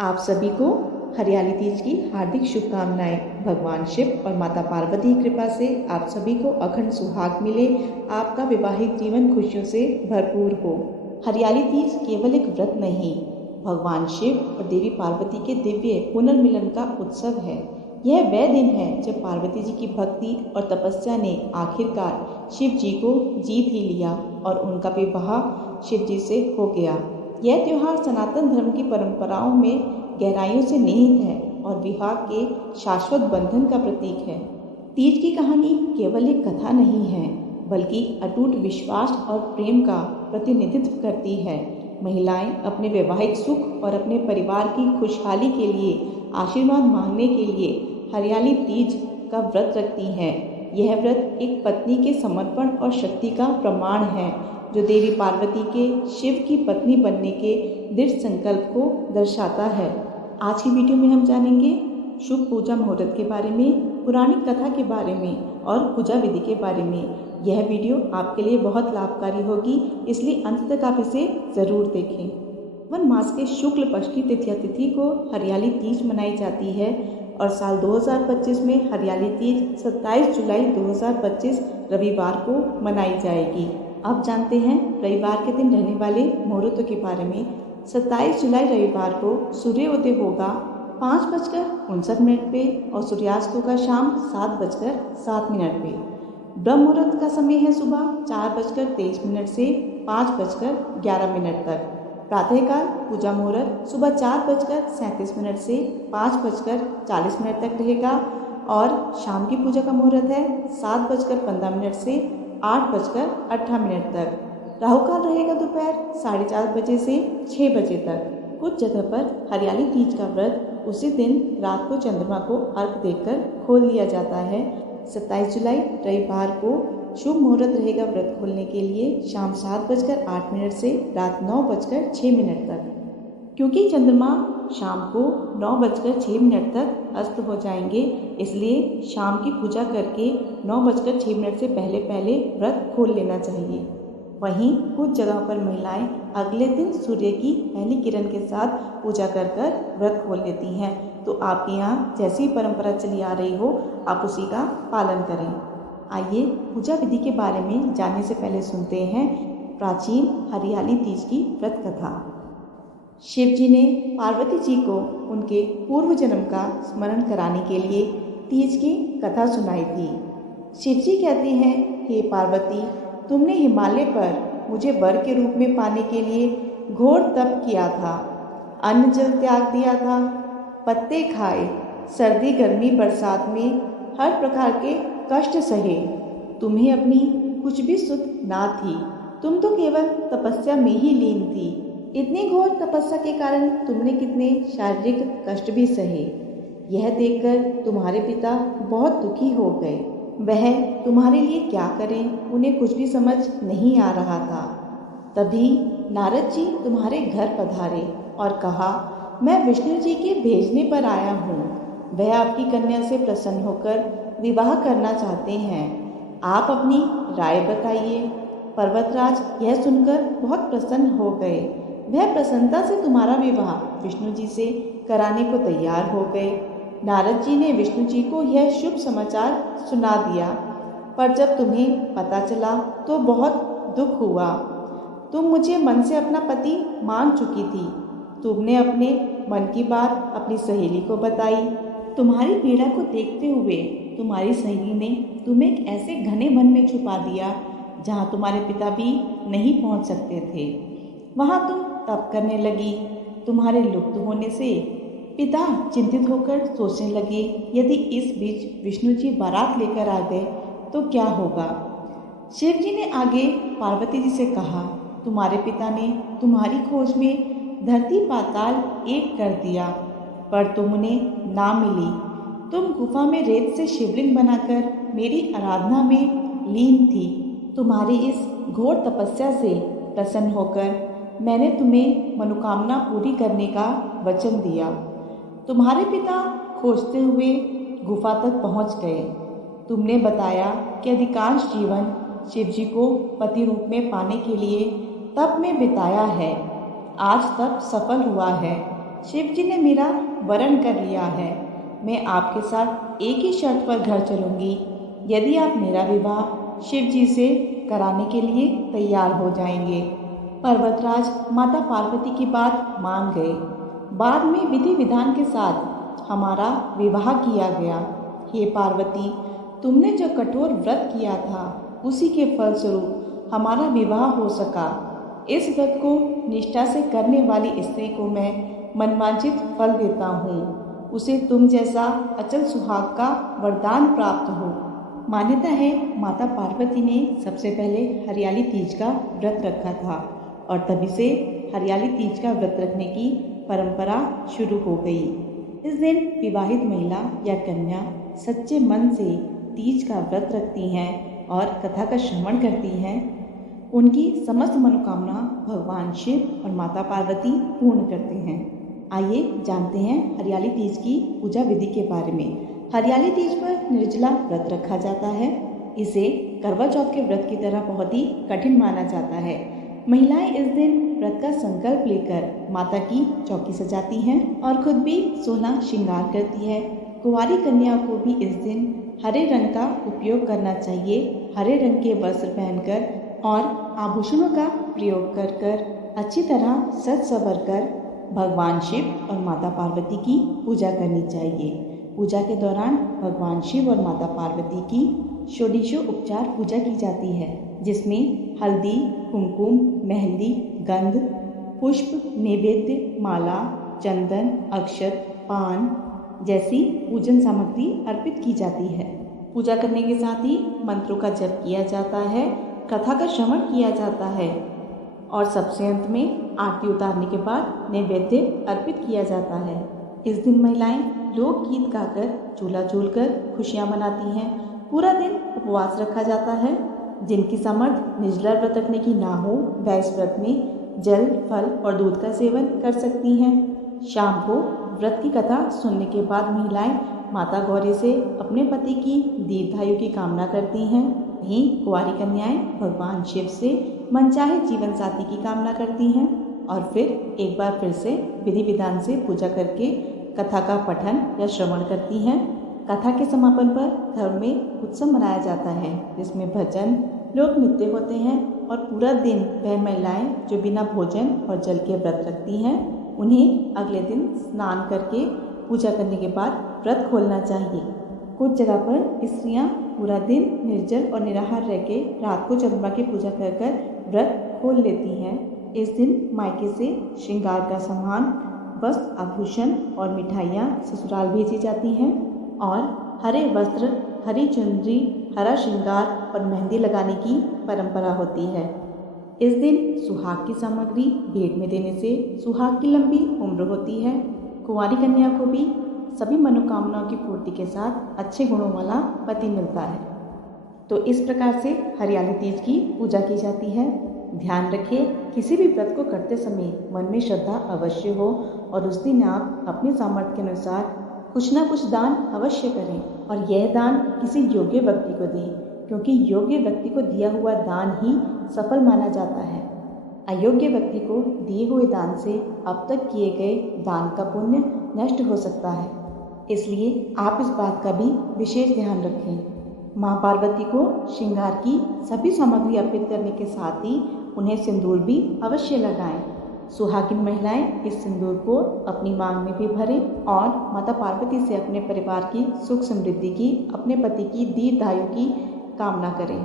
आप सभी को हरियाली तीज की हार्दिक शुभकामनाएं। भगवान शिव और माता पार्वती की कृपा से आप सभी को अखंड सुहाग मिले, आपका वैवाहिक जीवन खुशियों से भरपूर हो। हरियाली तीज केवल एक व्रत नहीं, भगवान शिव और देवी पार्वती के दिव्य पुनर्मिलन का उत्सव है। यह वह दिन है जब पार्वती जी की भक्ति और तपस्या ने आखिरकार शिव जी को जीत ही लिया और उनका विवाह शिव जी से हो गया। यह त्योहार सनातन धर्म की परंपराओं में गहराइयों से निहित है और विवाह के शाश्वत बंधन का प्रतीक है। तीज की कहानी केवल एक कथा नहीं है, बल्कि अटूट विश्वास और प्रेम का प्रतिनिधित्व करती है। महिलाएं अपने वैवाहिक सुख और अपने परिवार की खुशहाली के लिए आशीर्वाद मांगने के लिए हरियाली तीज का व्रत रखती हैं। यह व्रत एक पत्नी के समर्पण और शक्ति का प्रमाण है, जो देवी पार्वती के शिव की पत्नी बनने के दृढ़ संकल्प को दर्शाता है। आज की वीडियो में हम जानेंगे शुभ पूजा मुहूर्त के बारे में, पुरानी कथा के बारे में और पूजा विधि के बारे में। यह वीडियो आपके लिए बहुत लाभकारी होगी, इसलिए अंत तक आप इसे ज़रूर देखें। वन मास के शुक्ल पक्ष की तृतीया तिथि को हरियाली तीज मनाई जाती है और साल 2025 में हरियाली तीज 27 जुलाई 2025 रविवार को मनाई जाएगी। अब जानते हैं रविवार के दिन रहने वाले मुहूर्तों के बारे में। 27 जुलाई रविवार को सूर्योदय होगा 5:59 पे और सूर्यास्त होगा शाम 7:07 पे। ब्रह्म मुहूर्त का समय है सुबह 4:23 से 5:11 तक। प्रातःकाल पूजा मुहूर्त सुबह 4:37 से 5:40 तक रहेगा और शाम की पूजा का मुहूर्त है 7:15 से 8:18 तक। राहु काल रहेगा दोपहर 4:30 बजे से 6 बजे तक। कुछ जगह पर हरियाली तीज का व्रत उसी दिन रात को चंद्रमा को अर्घ देकर खोल लिया जाता है। 27 जुलाई रविवार को शुभ मुहूर्त रहेगा व्रत खोलने के लिए शाम 7:08 से रात 9:06 तक। क्योंकि चंद्रमा शाम को 9:06 तक अस्त हो जाएंगे, इसलिए शाम की पूजा करके 9:06 से पहले पहले व्रत खोल लेना चाहिए। वहीं कुछ जगह पर महिलाएं अगले दिन सूर्य की पहली किरण के साथ पूजा कर कर व्रत खोल लेती हैं। तो आपके यहाँ जैसी परंपरा चली आ रही हो, आप उसी का पालन करें। आइए पूजा विधि के बारे में जानने से पहले सुनते हैं प्राचीन हरियाली तीज की व्रत कथा। शिव जी ने पार्वती जी को उनके पूर्व जन्म का स्मरण कराने के लिए तीज की कथा सुनाई थी। शिव जी कहते हैं, हे पार्वती, तुमने हिमालय पर मुझे वर के रूप में पाने के लिए घोर तप किया था, अन्न जल त्याग दिया था, पत्ते खाए, सर्दी गर्मी बरसात में हर प्रकार के कष्ट सहे। तुम्हें अपनी कुछ भी सुध ना थी, तुम तो केवल तपस्या में ही लीन थी। इतनी घोर तपस्या के कारण तुमने कितने शारीरिक कष्ट भी सहे। यह देखकर तुम्हारे पिता बहुत दुखी हो गए। वह तुम्हारे लिए क्या करें, उन्हें कुछ भी समझ नहीं आ रहा था। तभी नारद जी तुम्हारे घर पधारे और कहा, मैं विष्णु जी के भेजने पर आया हूँ। वह आपकी कन्या से प्रसन्न होकर विवाह करना चाहते हैं। आप अपनी राय बताइए। पर्वतराज यह सुनकर बहुत प्रसन्न हो गए। वह प्रसन्नता से तुम्हारा विवाह विष्णु जी से कराने को तैयार हो गए। नारद जी ने विष्णु जी को यह शुभ समाचार सुना दिया, पर जब तुम्हें पता चला तो बहुत दुख हुआ। तुम मुझे मन से अपना पति मान चुकी थी। तुमने अपने मन की बात अपनी सहेली को बताई। तुम्हारी पीड़ा को देखते हुए तुम्हारी सहेली ने तुम्हें एक ऐसे घने वन में छुपा दिया जहाँ तुम्हारे पिता भी नहीं पहुँच सकते थे। वहाँ तुम तप करने लगी। तुम्हारे लुप्त होने से पिता चिंतित होकर सोचने लगे, यदि इस बीच विष्णु जी बारात लेकर आ गए तो क्या होगा। शिव जी ने आगे पार्वती जी से कहा, तुम्हारे पिता ने तुम्हारी खोज में धरती पाताल एक कर दिया, पर तुम उन्हें ना मिली। तुम गुफा में रेत से शिवलिंग बनाकर मेरी आराधना में लीन थी। तुम्हारी इस घोर तपस्या से प्रसन्न होकर मैंने तुम्हें मनोकामना पूरी करने का वचन दिया। तुम्हारे पिता खोजते हुए गुफा तक पहुंच गए। तुमने बताया कि अधिकांश जीवन शिव जी को पति रूप में पाने के लिए तप में बिताया है। आज तप सफल हुआ है। शिव जी ने मेरा वरण कर लिया है। मैं आपके साथ एक ही शर्त पर घर चलूंगी, यदि आप मेरा विवाह शिव जी से कराने के लिए तैयार हो जाएंगे। पर्वतराज माता पार्वती की बात मान गए। बाद में विधि विधान के साथ हमारा विवाह किया गया। हे पार्वती, तुमने जो कठोर व्रत किया था उसी के फलस्वरूप हमारा विवाह हो सका। इस व्रत को निष्ठा से करने वाली स्त्री को मैं मनवांछित फल देता हूँ। उसे तुम जैसा अचल सुहाग का वरदान प्राप्त हो। मान्यता है माता पार्वती ने सबसे पहले हरियाली तीज का व्रत रखा था और तभी से हरियाली तीज का व्रत रखने की परंपरा शुरू हो गई। इस दिन विवाहित महिला या कन्या सच्चे मन से तीज का व्रत रखती हैं और कथा का श्रवण करती हैं। उनकी समस्त मनोकामना भगवान शिव और माता पार्वती पूर्ण करते हैं। आइए जानते हैं हरियाली तीज की पूजा विधि के बारे में। हरियाली तीज पर निर्जला व्रत रखा जाता है। इसे करवा चौथ के व्रत की तरह बहुत ही कठिन माना जाता है। महिलाएं इस दिन व्रत का संकल्प लेकर माता की चौकी सजाती हैं और खुद भी 16 श्रृंगार करती है। कुंवारी कन्याओं को भी इस दिन हरे रंग का उपयोग करना चाहिए। हरे रंग के वस्त्र पहनकर और आभूषणों का प्रयोग कर कर अच्छी तरह सज संवर कर भगवान शिव और माता पार्वती की पूजा करनी चाहिए। पूजा के दौरान भगवान शिव और माता पार्वती की षोडशोपचार पूजा की जाती है, जिसमें हल्दी, कुमकुम, मेहंदी, गंध, पुष्प, नैवेद्य, माला, चंदन, अक्षत, पान जैसी पूजन सामग्री अर्पित की जाती है। पूजा करने के साथ ही मंत्रों का जप किया जाता है, कथा का श्रवण किया जाता है और सबसे अंत में आरती उतारने के बाद नैवेद्य अर्पित किया जाता है। इस दिन महिलाएं लोकगीत गाकर झूला झूलकर खुशियां मनाती हैं। पूरा दिन उपवास रखा जाता है। जिनकी समर्थ निर्जला व्रत रखने की ना हो वह इस व्रत में जल, फल और दूध का सेवन कर सकती हैं। शाम को व्रत की कथा सुनने के बाद महिलाएं माता गौरी से अपने पति की दीर्घायु की कामना करती हैं। वहीं कुंवारी कन्याएं भगवान शिव से मनचाहे जीवन साथी की कामना करती हैं और फिर एक बार फिर से विधि विधान से पूजा करके कथा का पठन या श्रवण करती हैं। कथा के समापन पर घर में उत्सव मनाया जाता है, जिसमें भजन, लोक नृत्य होते हैं और पूरा दिन वह महिलाएं जो बिना भोजन और जल के व्रत रखती हैं उन्हें अगले दिन स्नान करके पूजा करने के बाद व्रत खोलना चाहिए। कुछ जगह पर स्त्रियां पूरा दिन निर्जल और निराहार रह के रात को चंद्रमा की पूजा कर कर व्रत खोल लेती हैं। इस दिन मायके से श्रृंगार का सामान, वस्त्र, आभूषण और मिठाइयाँ ससुराल भेजी जाती हैं और हरे वस्त्र, हरी चुनरी, हरा श्रृंगार और मेहंदी लगाने की परंपरा होती है। इस दिन सुहाग की सामग्री भेंट में देने से सुहाग की लंबी उम्र होती है। कुंवारी कन्या को भी सभी मनोकामनाओं की पूर्ति के साथ अच्छे गुणों वाला पति मिलता है। तो इस प्रकार से हरियाली तीज की पूजा की जाती है। ध्यान रखें, किसी भी व्रत को करते समय मन में श्रद्धा अवश्य हो और उस दिन आप अपने सामर्थ्य के अनुसार कुछ ना कुछ दान अवश्य करें और यह दान किसी योग्य व्यक्ति को दें, क्योंकि योग्य व्यक्ति को दिया हुआ दान ही सफल माना जाता है। अयोग्य व्यक्ति को दिए हुए दान से अब तक किए गए दान का पुण्य नष्ट हो सकता है। इसलिए आप इस बात का भी विशेष ध्यान रखें। माँ पार्वती को श्रृंगार की सभी सामग्री अर्पित करने के साथ ही उन्हें सिंदूर भी अवश्य लगाएं। सुहागिन महिलाएं इस सिंदूर को अपनी मांग में भी भरें और माता पार्वती से अपने परिवार की सुख समृद्धि की, अपने पति की दीर्घायु की कामना करें।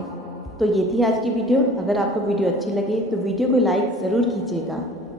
तो ये थी आज की वीडियो। अगर आपको वीडियो अच्छी लगे तो वीडियो को लाइक ज़रूर कीजिएगा।